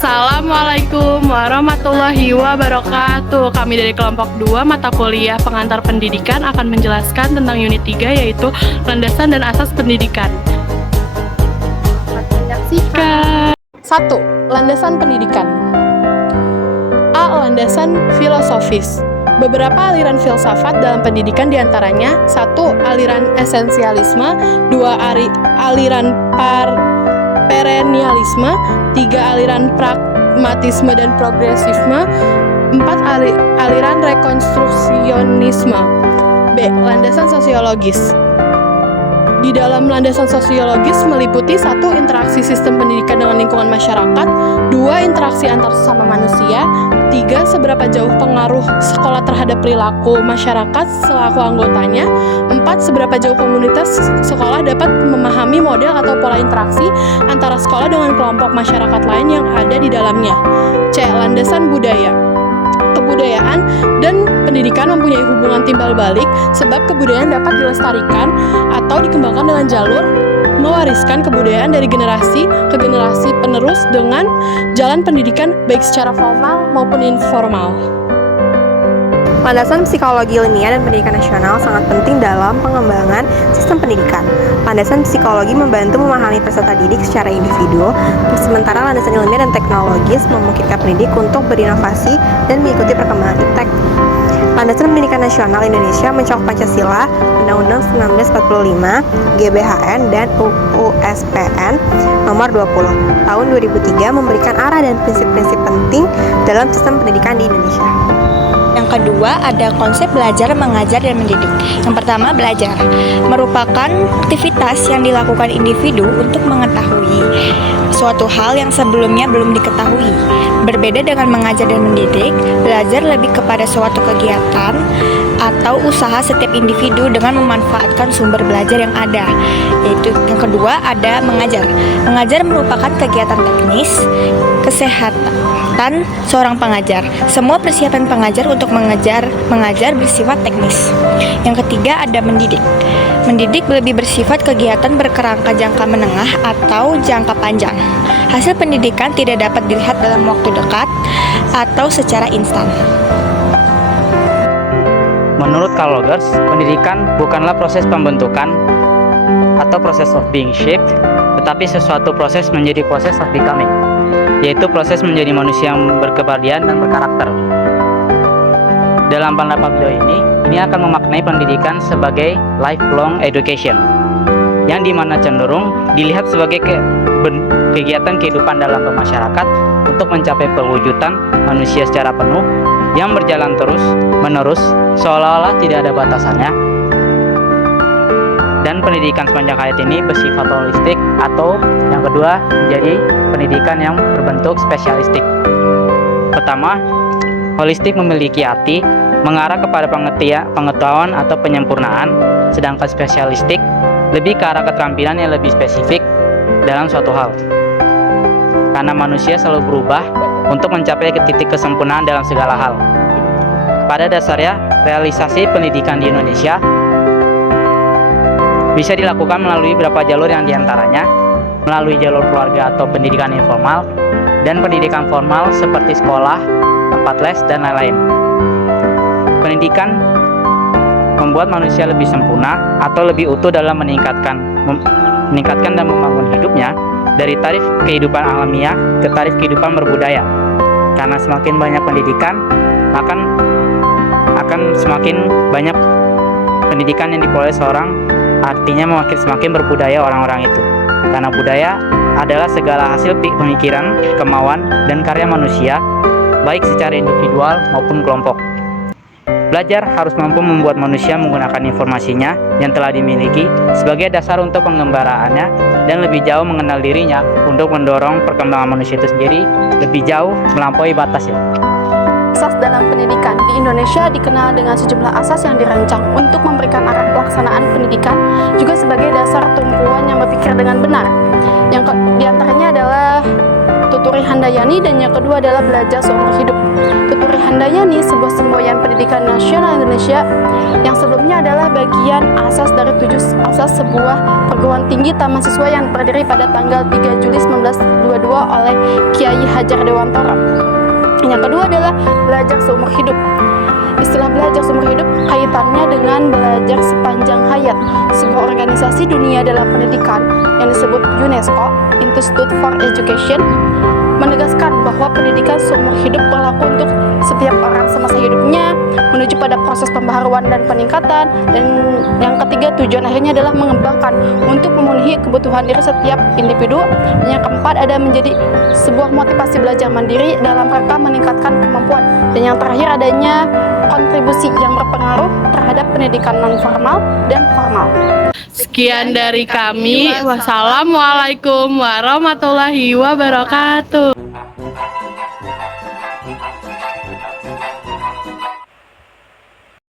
Assalamualaikum warahmatullahi wabarakatuh. Kami dari kelompok 2 mata kuliah pengantar pendidikan akan menjelaskan tentang unit 3 yaitu landasan dan asas pendidikan. Menyaksikan. 1. Landasan pendidikan. A. Landasan filosofis. Beberapa aliran filsafat dalam pendidikan diantaranya 1. Aliran esensialisme, 2. Aliran perennialisme, 3. Aliran pragmatisme dan progresisme, 4. Aliran rekonstruksionisme. B. Landasan sosiologis. Di dalam landasan sosiologis meliputi 1. Interaksi sistem pendidikan dengan lingkungan masyarakat, 2. Interaksi antar sesama manusia, 3. Seberapa jauh pengaruh sekolah terhadap perilaku masyarakat selaku anggotanya, 4. Seberapa jauh komunitas sekolah dapat memahami model atau pola interaksi antara sekolah dengan kelompok masyarakat lain yang ada di dalamnya. C. Landasan budaya. Kebudayaan dan pendidikan mempunyai hubungan timbal balik sebab kebudayaan dapat dilestarikan atau dikembangkan dengan jalur mewariskan kebudayaan dari generasi ke generasi penerus dengan jalan pendidikan baik secara formal maupun informal. Landasan psikologi ilmiah dan pendidikan nasional sangat penting dalam pengembangan sistem pendidikan. Landasan psikologi membantu memahami peserta didik secara individu, sementara landasan ilmiah dan teknologis memungkinkan pendidik untuk berinovasi dan mengikuti perkembangan iptek. Landasan Pendidikan Nasional Indonesia mencakup Pancasila, Undang-Undang 1945, GBHN, dan UUSPN nomor 20 tahun 2003 memberikan arah dan prinsip-prinsip penting dalam sistem pendidikan di Indonesia. Yang kedua, ada konsep belajar, mengajar, dan mendidik. Yang pertama, belajar merupakan aktivitas yang dilakukan individu untuk mengetahui suatu hal yang sebelumnya belum diketahui. Berbeda dengan mengajar dan mendidik, belajar lebih kepada suatu kegiatan atau usaha setiap individu dengan memanfaatkan sumber belajar yang ada. Yaitu yang kedua, ada mengajar. Mengajar merupakan kegiatan teknis kesehatan seorang pengajar. Semua persiapan pengajar untuk mengajar bersifat teknis. Yang ketiga, ada mendidik. Mendidik lebih bersifat kegiatan berkerangka jangka menengah atau jangka panjang. Hasil pendidikan tidak dapat dilihat dalam waktu dekat atau secara instan. Menurut Carl Rogers, pendidikan bukanlah proses pembentukan atau proses of being shaped, tetapi sesuatu proses menjadi proses of becoming, yaitu proses menjadi manusia yang berkepribadian dan berkarakter. Dalam pendapat beliau ini akan memaknai pendidikan sebagai lifelong education, yang dimana cenderung dilihat sebagai kegiatan kehidupan dalam bermasyarakat untuk mencapai perwujudan manusia secara penuh yang berjalan terus-menerus seolah-olah tidak ada batasannya. Dan pendidikan sepanjang hayat ini bersifat holistik atau yang kedua menjadi pendidikan yang berbentuk spesialistik. Pertama, holistik memiliki arti mengarah kepada pengetahuan atau penyempurnaan, sedangkan spesialistik lebih ke arah keterampilan yang lebih spesifik dalam suatu hal. Karena manusia selalu berubah untuk mencapai titik kesempurnaan dalam segala hal. Pada dasarnya, realisasi pendidikan di Indonesia bisa dilakukan melalui beberapa jalur yang diantaranya melalui jalur keluarga atau pendidikan informal dan pendidikan formal seperti sekolah, tempat les, dan lain-lain. Pendidikan membuat manusia lebih sempurna atau lebih utuh dalam meningkatkan dan membangun hidupnya dari tarif kehidupan alamiah ke tarif kehidupan berbudaya. Karena semakin banyak pendidikan, akan semakin banyak pendidikan yang diperoleh seorang, artinya semakin berbudaya orang-orang itu. Karena budaya adalah segala hasil pemikiran, kemauan, dan karya manusia, baik secara individual maupun kelompok. Belajar harus mampu membuat manusia menggunakan informasinya yang telah dimiliki sebagai dasar untuk pengembaraannya dan lebih jauh mengenal dirinya untuk mendorong perkembangan manusia itu sendiri lebih jauh melampaui batasnya. Asas dalam pendidikan di Indonesia dikenal dengan sejumlah asas yang dirancang untuk memberikan arah pelaksanaan pendidikan juga sebagai dasar tumpuan yang berpikir dengan benar. Yang diantaranya adalah Tuturi Handayani, dan yang kedua adalah belajar seumur hidup. Tuturi Handayani sebuah semboyan pendidikan nasional Indonesia yang sebelumnya adalah bagian asas dari 7 asas sebuah perguruan tinggi taman siswa yang berdiri pada tanggal 3 Juli 1922 oleh Kiai Hajar Dewantara. Yang kedua adalah belajar seumur hidup. Istilah belajar seumur hidup kaitannya dengan belajar sepanjang hayat. Sebuah organisasi dunia dalam pendidikan yang disebut UNESCO, Institute for Education, menegaskan bahwa pendidikan seumur hidup berlaku untuk setiap orang semasa hidupnya, menuju pada proses pembaharuan dan peningkatan. Dan yang ketiga, tujuan akhirnya adalah mengembangkan untuk memenuhi kebutuhan diri setiap individu. Dan yang keempat ada menjadi sebuah motivasi belajar mandiri dalam rangka meningkatkan kemampuan. Dan yang terakhir adanya kontribusi yang berpengaruh terhadap pendidikan non-formal dan formal. Sekian dari kami. Wassalamualaikum warahmatullahi wabarakatuh.